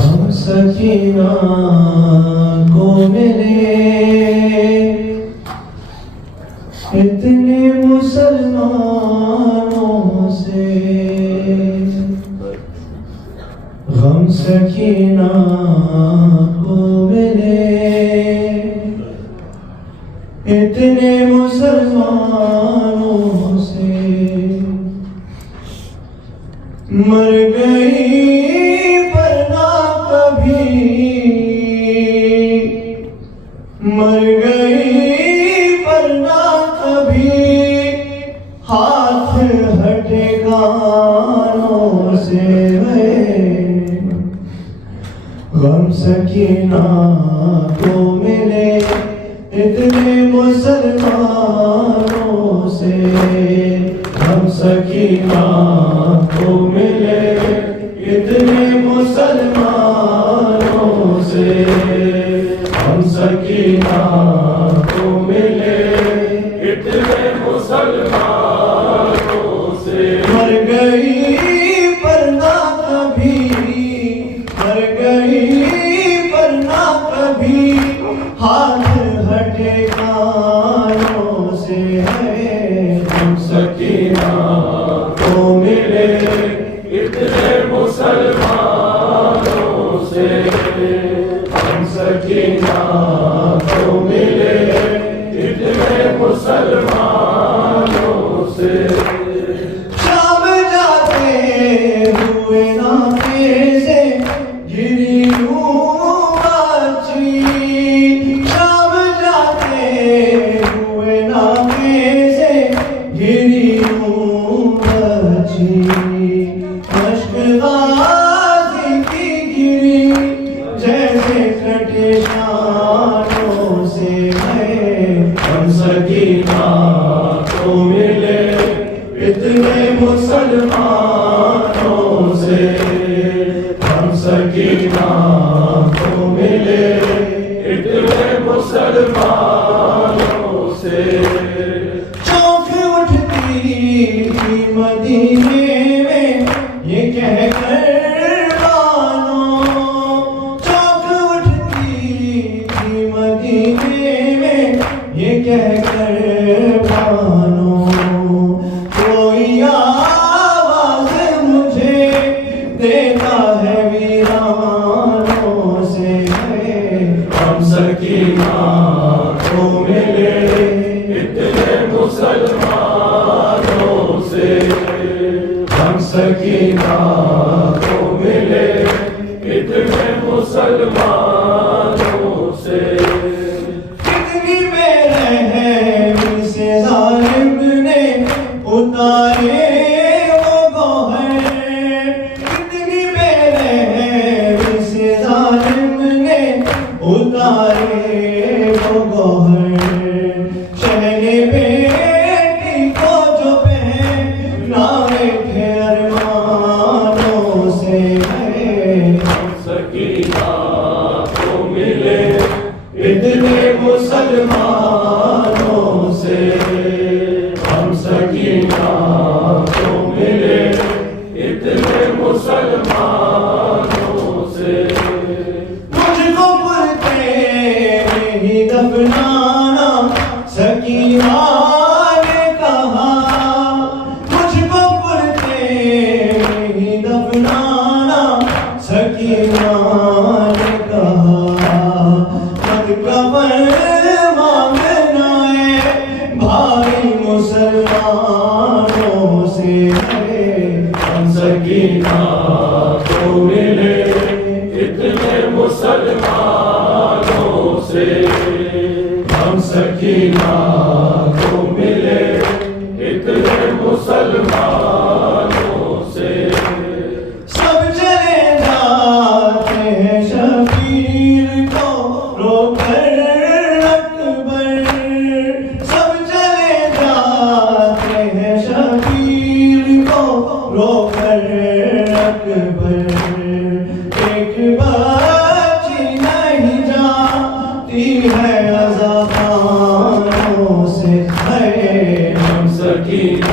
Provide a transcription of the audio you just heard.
हम सकीना को मिले इतने मुसलमानों से, हम सकीना को मिले इतने मुसलमानों से, मर गई पर ना कभी, मर गई पर ना कभी हाथ हटे गानों से। गम सकीना को मिले इतने मुसलमानों से, हम सकीना को मिले इतने मुसलमानों से, हम सकीना को मिले इतने मुसलमानों से। मर गई पर ना कभी, मर गई पर ना कभी हाथ हटे गानों से है। हम सकीना को मिले इतने मुसलमानों से, हम सकीना को मिले इतने मुसलमानों से। शाम जाते हुए नाके से गिरी बची, शाम जाते हुए नाके से गिरी बची, मश्क गाज़ी की गिरी जैसे कटे शानों से है। हम सकीना को मिले इतने मुसलमानों से, हम सकीना को मिले इतने मुसलमानों से। चौंक उठती थी मदीने में ये कहकर बानो, चौंक उठती थी मदीने में ये कहकर बानो, कोई आवाज़ मुझे देता है वीरानों से। हम सकीना को मिले इतने मुसलमानों से, हम सकीना को मिले इतने मुसलमानों से। कितनी बेरहमी से ज़ालिम ने उतारे वो गौहर, कितनी बेरहमी से ज़ालिम ने उतारे वो गौहर। शहने बेटी को जो पहनाए थे अरमानों से है। हम सकीना को मिले इतने मुसलमानों से, हम सकीना को मिले इतने मुसलमानों से। मुझको पुरते ही दफनाना सकीना ने कहा, मुझको पुरते ही दफनाना सकीना ने कहा, मत कबर मांगना है भाई मुसलमानों से। हम सकीना को रोकर अकबर एक बच्ची नहीं जाती है अज़ाखानों से। है सकीना